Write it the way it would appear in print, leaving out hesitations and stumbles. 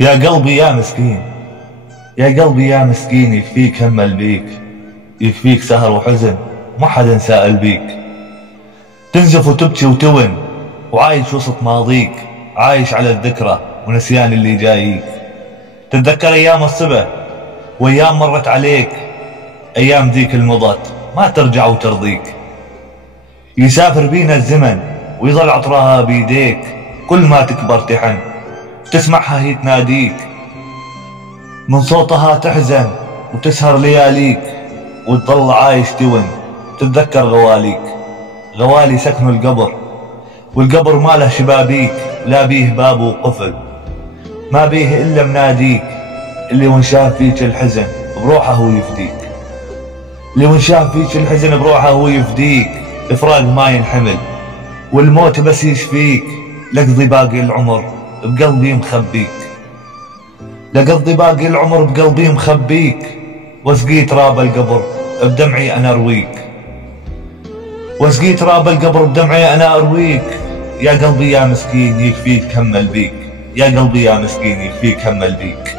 يا قلبي يا مسكين، يا قلبي يا مسكين، يكفيك همل بيك، يكفيك سهر وحزن ما حدا سائل بيك. تنزف وتبكي وتون وعايش وسط ماضيك، عايش على الذكرى ونسيان اللي جاييك. تتذكر ايام الصبا وايام مرت عليك، ايام ذيك المضت ما ترجع وترضيك. يسافر بينا الزمن ويظل عطرها بيديك، كل ما تكبر تحن تسمعها هي تناديك. من صوتها تحزن وتسهر لياليك، وتظل عايش تون تتذكر غواليك. غوالي سكنوا القبر، والقبر ما له شبابيك، لا بيه باب وقفل، ما بيه الا مناديك. اللي وانشاف فيك الحزن بروحه هو يفديك، اللي وانشاف فيك الحزن بروحه هو يفديك. الفراق ما ينحمل والموت بس يشفيك، لقضي باقي العمر بقلبي مخبيك، لقضي باقي العمر بقلبي مخبيك. واسقي تراب القبر بدمعي انا ارويك، واسقي تراب القبر بدمعي انا ارويك. يا قلبي يا مسكين يكفيك همل بيك، يا قلبي يا مسكين يكفيك همل بيك.